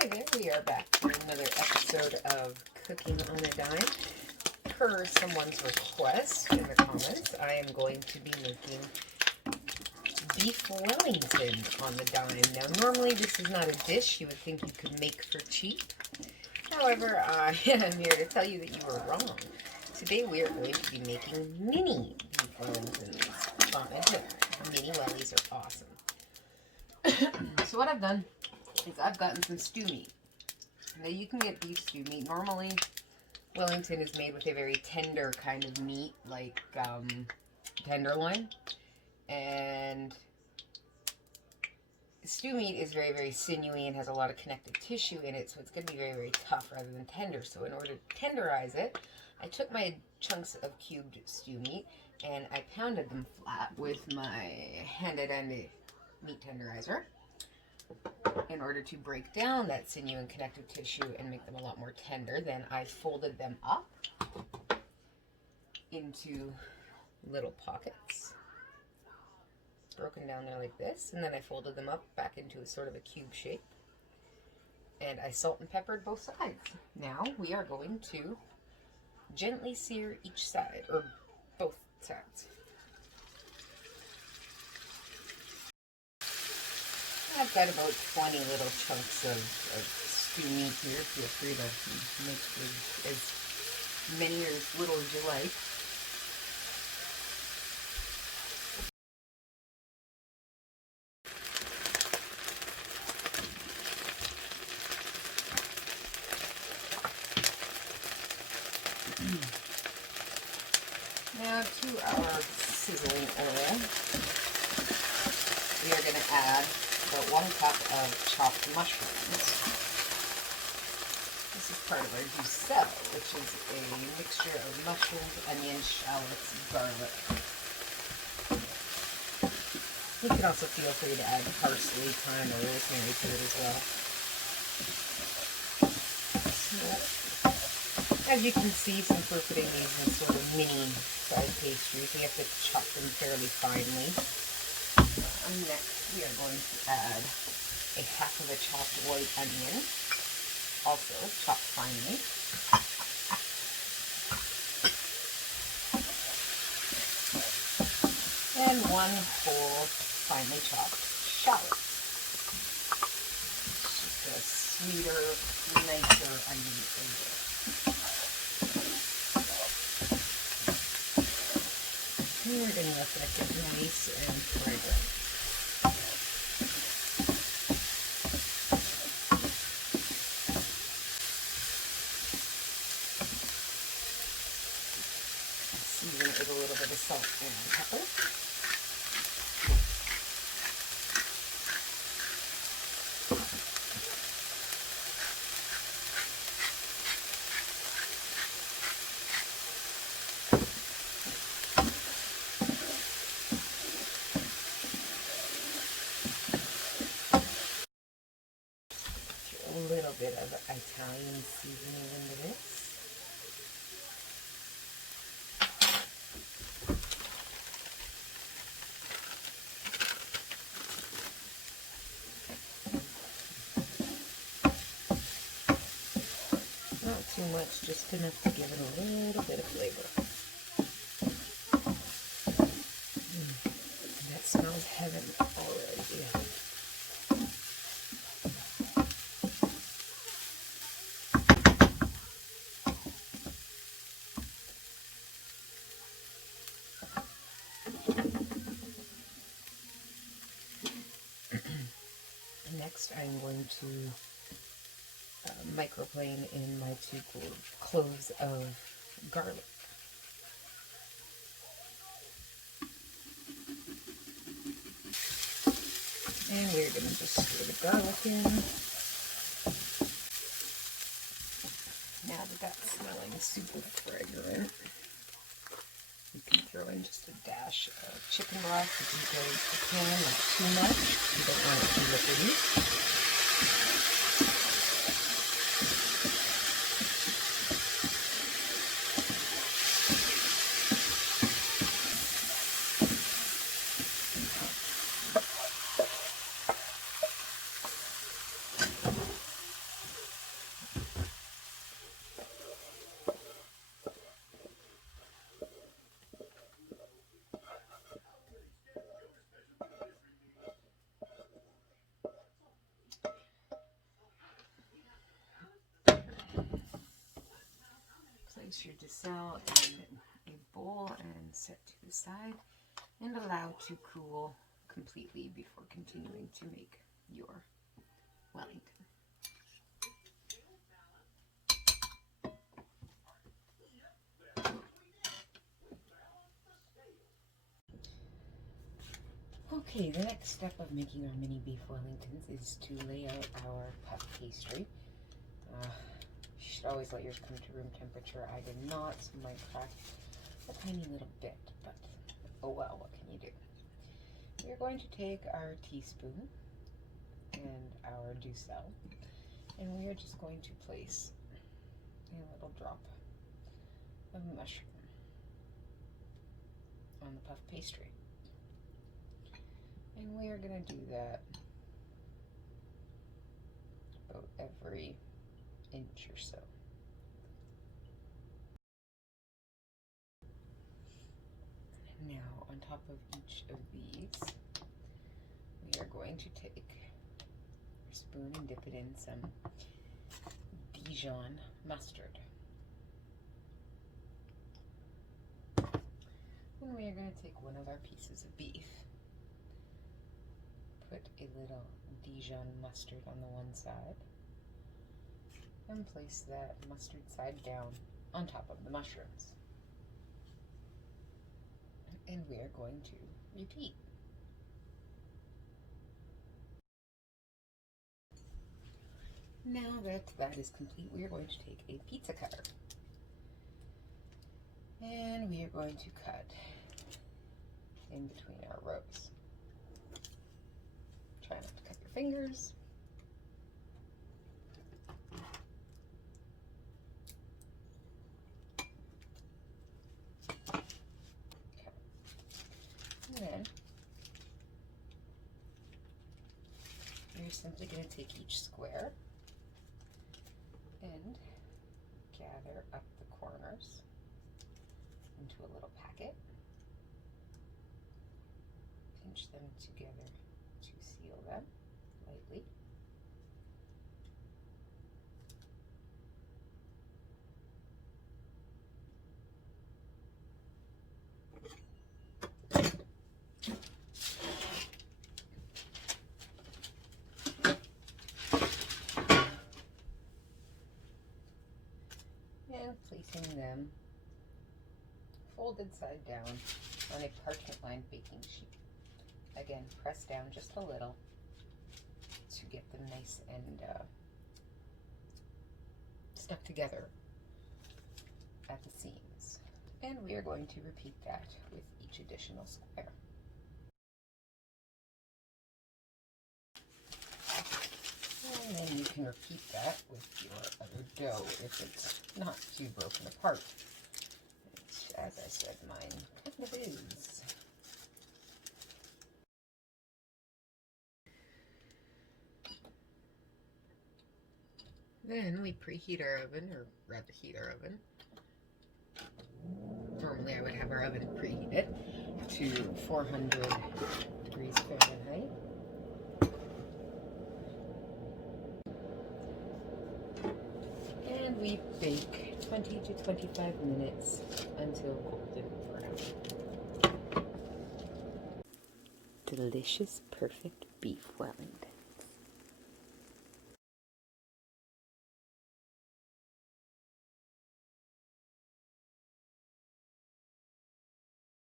Hi there, we are back for another episode of Cooking on a Dime. Per someone's request in the comments, I am going to be making Beef Wellington on the dime. Now, normally this is not a dish you would think you could make for cheap. However, I am here to tell you that you were wrong. Today we are going to be making mini Beef Wellingtons on a dime. Mini wellies are awesome. So what I've done is I've gotten some stew meat. Now you can get beef stew meat. Normally, Wellington is made with a very tender kind of meat, like tenderloin. And stew meat is very, very sinewy and has a lot of connective tissue in it, so it's going to be very, very tough rather than tender. So in order to tenderize it, I took my chunks of cubed stew meat and I pounded them flat with my hand-dandy meat tenderizer in order to break down that sinew and connective tissue and make them a lot more tender. Then I folded them up into little pockets, broken down there like this, and then I folded them up back into a sort of a cube shape, and I salt and peppered both sides. Now we are going to gently sear each side, or both sides. I've got about 20 little chunks of stew meat here. Feel free to make as many or as little as you like. Now to our sizzling oil, we are going to add about 1 cup of chopped mushrooms. This is part of our DUXELLES, which is a mixture of mushrooms, onions, shallots, garlic. You can also feel free to add parsley, thyme, or rosemary to it as well. So, as you can see, since we're putting these in sort of mini side pastries, we have to chop them fairly finely. Next, we are going to add a half of a chopped white onion, also chopped finely. And 1 whole finely chopped shallot. Just a sweeter, nicer onion flavor. And we're going to let that get nice and fragrant. Season it with a little bit of salt and pepper. A little bit of Italian seasoning into this. Not too much, just enough to give it a little bit of flavor. That smells heaven already. Next, I'm going to microplane in my 2 cloves of garlic. And we're going to just stir the garlic in. Now that that's smelling super fragrant, you can throw in just a dash of chicken broth if you can, not too much. You don't want it too liquidy. Place your DUXELLES in a bowl and set to the side and allow to cool completely before continuing to make your Wellington. Okay, the next step of making our mini beef Wellingtons is to lay out our puff pastry. You should always let yours come to room temperature. I did not, so it might crack a tiny little bit, but oh well, what can you do? We're going to take our teaspoon and our DUXELLES, and we are just going to place a little drop of mushroom on the puff pastry. And we are going to do that about every inch or so. And now, on top of each of these, we are going to take our spoon and dip it in some DIJON mustard. And we are going to take one of our pieces of beef, put a little DIJON mustard on the one side, and place that mustard side down on top of the mushrooms. And we are going to repeat. Now that that is complete, we are going to take a pizza cutter, and we are going to cut in between our rows. Try not to cut your fingers. Okay. And then you're simply going to take each square and gather up the corners into a little packet. Pinch them together to seal them lightly. And placing them folded side down on a parchment-lined baking sheet. Again, press down just a little to get them nice and stuck together at the seams. And we are going to repeat that with each additional square. And then you can repeat that with your other dough if it's not too broken apart. Which, as I said, mine kind of is. Then we preheat our oven, or rather heat our oven. Normally I would have our oven preheated to 400 degrees Fahrenheit. And we bake 20 to 25 minutes until golden brown. Delicious, perfect beef Wellington.